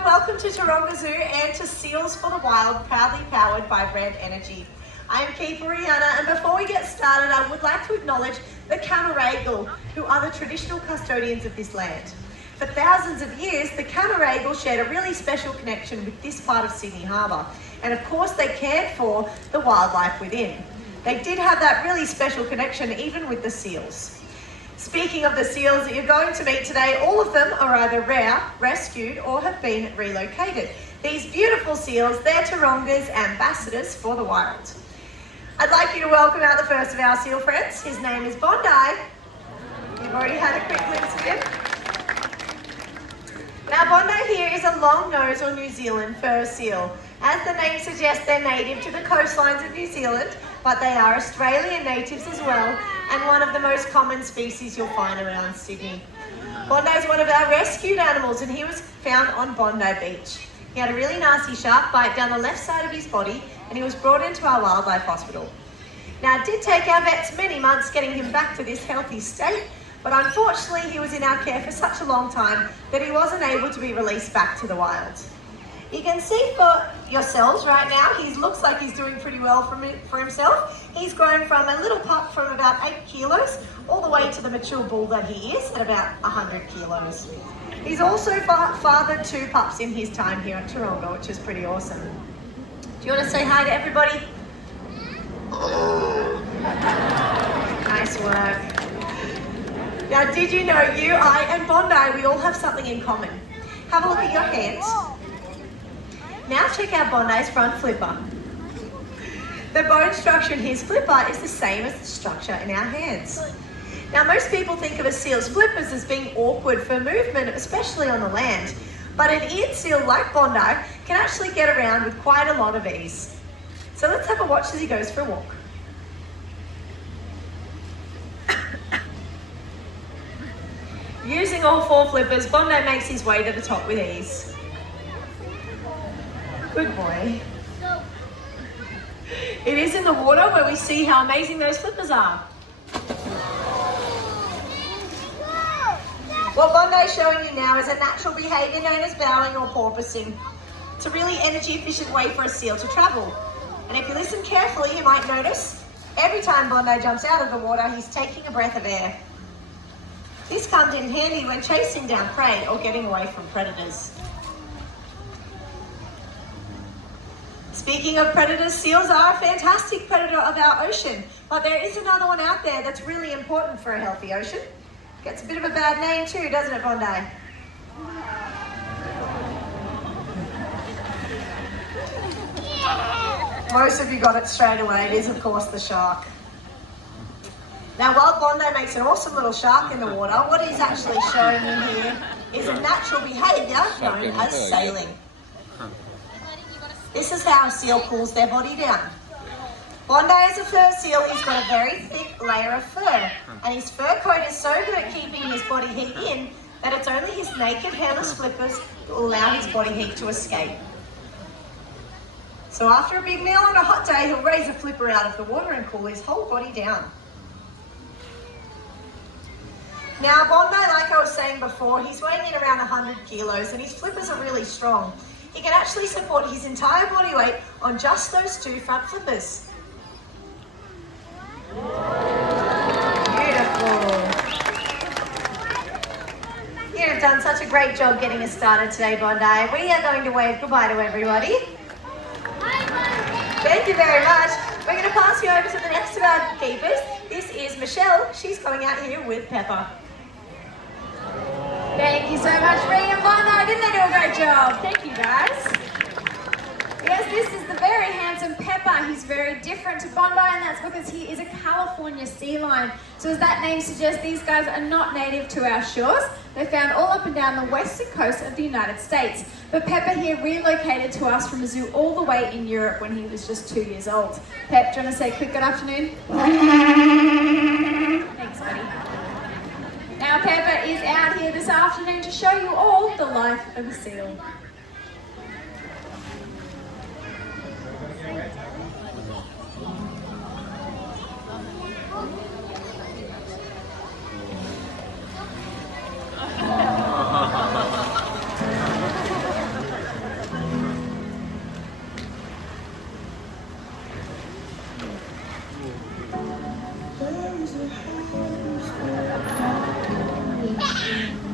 and welcome to Taronga Zoo and to Seals for the Wild, proudly powered by Red Energy. I am Keeper Rihanna, and before we get started, I would like to acknowledge the Camaragal, who are the traditional custodians of this land. For thousands of years, the Camaragal shared a really special connection with this part of Sydney Harbour, and of course they cared for the wildlife within. They did have that really special connection even with the seals. Speaking of the seals that you're going to meet today, all of them are either rare, rescued, or have been relocated. These beautiful seals, they're Taronga's ambassadors for the wild. I'd like you to welcome out the first of our seal friends. His name is Bondi. You've already had a quick glimpse of him. Now Bondi here is a long-nosed or New Zealand fur seal. As the name suggests, they're native to the coastlines of New Zealand, but they are Australian natives as well, and one of the most common species you'll find around Sydney. Bondi is one of our rescued animals, and he was found on Bondi Beach. He had a really nasty shark bite down the left side of his body, and he was brought into our wildlife hospital. Now, it did take our vets many months getting him back to this healthy state, but unfortunately he was in our care for such a long time that he wasn't able to be released back to the wild. You can see for yourselves right now, he looks like he's doing pretty well for himself. He's grown from a little pup from about 8 kilos all the way to the mature bull that he is at about 100 kilos. He's also fathered 2 pups in his time here at Taronga, which is pretty awesome. Do you want to say hi to everybody? Nice work. Now, did you know you, I, and Bondi, we all have something in common? Have a look at your hands. Now check out Bondi's front flipper. The bone structure in his flipper is the same as the structure in our hands. Now most people think of a seal's flippers as being awkward for movement, especially on the land, but an eared seal like Bondi can actually get around with quite a lot of ease. So let's have a watch as he goes for a walk. Using all 4 flippers, Bondi makes his way to the top with ease. Good boy. It is in the water where we see how amazing those flippers are. What Bondi's showing you now is a natural behaviour known as bowing or porpoising. It's a really energy efficient way for a seal to travel. And if you listen carefully, you might notice every time Bondi jumps out of the water, he's taking a breath of air. This comes in handy when chasing down prey or getting away from predators. Speaking of predators, seals are a fantastic predator of our ocean, but there is another one out there that's really important for a healthy ocean. Gets a bit of a bad name too, doesn't it, Bondi? Most of you got it straight away. It is, of course, the shark. Now, while Bondi makes an awesome little shark in the water, what he's actually showing you here is a natural behaviour known as sailing. This is how a seal cools their body down. Bondi is a fur seal. He's got a very thick layer of fur, and his fur coat is so good at keeping his body heat in that it's only his naked hairless flippers that will allow his body heat to escape. So after a big meal on a hot day, he'll raise a flipper out of the water and cool his whole body down. Now Bondi, like I was saying before, he's weighing in around 100 kilos and his flippers are really strong. He can actually support his entire body weight on just those 2 front flippers. Beautiful. You have done such a great job getting us started today, Bondi. We are going to wave goodbye to everybody. Thank you very much. We're going to pass you over to the next of our keepers. This is Michelle. She's coming out here with Pepper. Thank you so much, Rhea and Bondi. Didn't they do a great job? Thank you, guys. Yes, this is the very handsome Pepper. He's very different to Bondi, and that's because he is a California sea lion. So as that name suggests, these guys are not native to our shores. They're found all up and down the western coast of the United States. But Pepper here relocated to us from a zoo all the way in Europe when he was just 2 years old. Pep, do you want to say a quick good afternoon? Thanks, buddy. Now Pepper is out here this afternoon to show you all the life of a seal. Yeah.